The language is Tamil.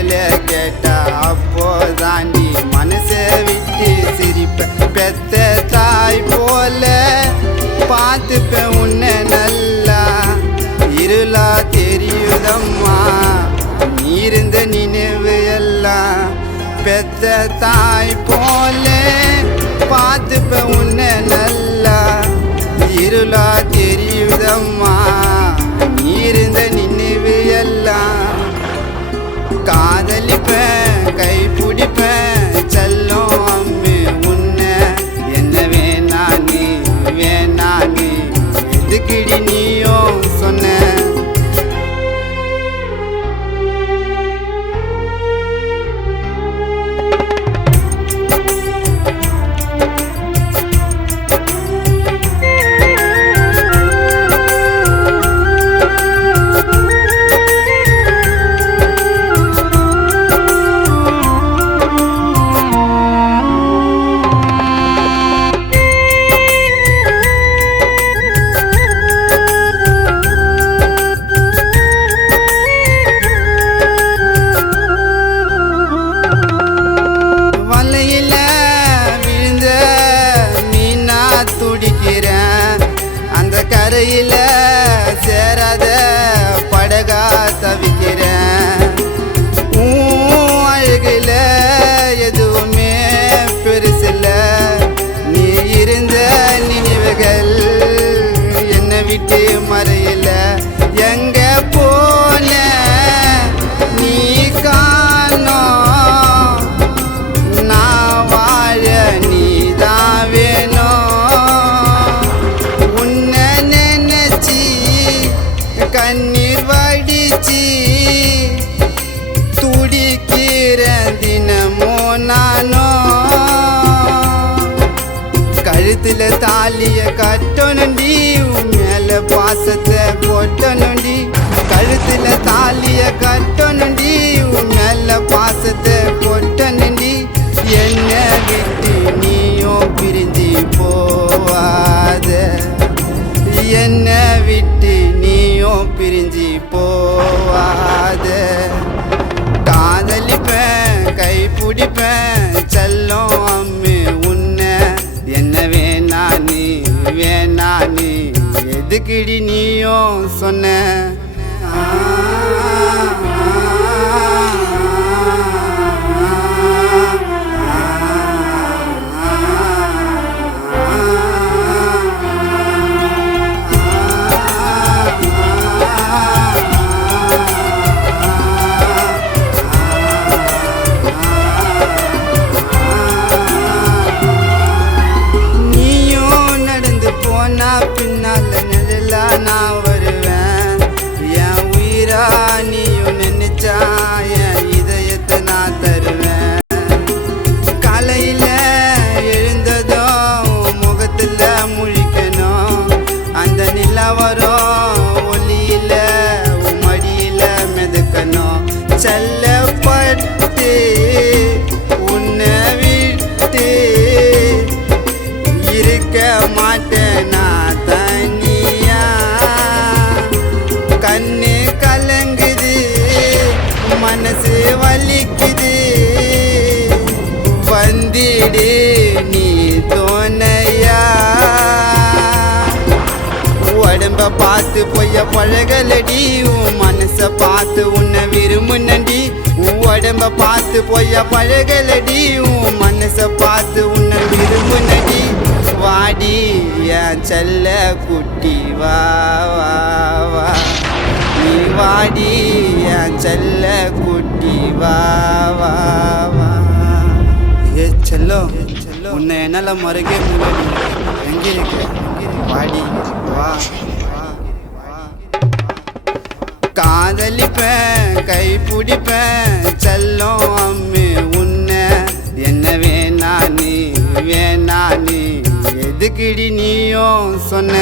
குரல கேட்டா அப்போ தாண்டி மனசை விட்டு சிரிப்ப பெத்த தாய் போல பார்த்துப்பேன் உன்னை நல்லா இருளா தெரியுதம்மா நீ இருந்த நினைவு எல்லாம் பெத்த தாய் போல பார்த்துப்பேன் உன்னை நல்லா இருளா தெரியுதம்மா நீ இருந்த நினைவு எல்லாம் காதலிப்பேன் கை பிடிப்பேன் செல்லம் அம்மு உன்னை என்ன வேணானு எதுக்கிடி நீயும் சொன்ன கரையில சேராத படகா தவிக்கிறேன் அழகுல எதுவுமே பெருசில்ல நீ இருந்த நினைவுகள் என்னை விட்டு மறையில எங்க போன நீ காணோம் நான் வாழ நீதான் வேணும் கண்ணீர் வடிச்சி துடிக்கிற தினமோ நானோ கழுத்துல தாலிய கட்டணுண்டி மேல பாசத்தை கொட்டணுண்டி கழுத்துல தாலிய கட்டணுண்டி மேல பாசத்தை கொட்டணுண்டி என்ன விட்டு நீயும் பிரிஞ்சு போவாத என்ன விட்டு நீயும் பிரிஞ்சு போவாத காதலிப்பேன் கை பிடிப்பேன் செல்லம் அம்மு உன்னை என்ன வேணானு எதுக்கிடி நீயும் சொன்ன பின்னால நிழலா நான் வருவேன் என் உயிரா நீயும் நினைச்சா என் இதயத்தை நான் தருவேன் காலையில எழுந்ததும் முகத்துல முழிக்கணும் அந்த நிலவரம் ஒளியில மடியில மிதக்கணும் செல்லப்பட்டு உன்னை விட்டு இருக்க மாட்டேன் நான் தனியா கண்ணு கலங்குது மனசு வலிக்குது வந்திடு நீ தோணையா உடம்ப பார்த்து பொய்ய பழகலடி உன் மனச பார்த்து உன்னை விரும்புனடி உடம்ப பார்த்து பொய்ய பழகலடி உன் மனச பார்த்து உன்னை விரும்புனடி வாடி என் செல்ல குட்டி வா வா வா நீ வாடி என் செல்ல குட்டி வா வா வா ஏ செல்லோ உன்னை என்னால மறக்க முடியாது எங்க இருக்க வாடி வா காதலிப்பேன் கை பிடிப்பேன் செல்லம் அம்மு உன்னை என்ன வேணானு எதுக்கிடி நீயும் சொன்ன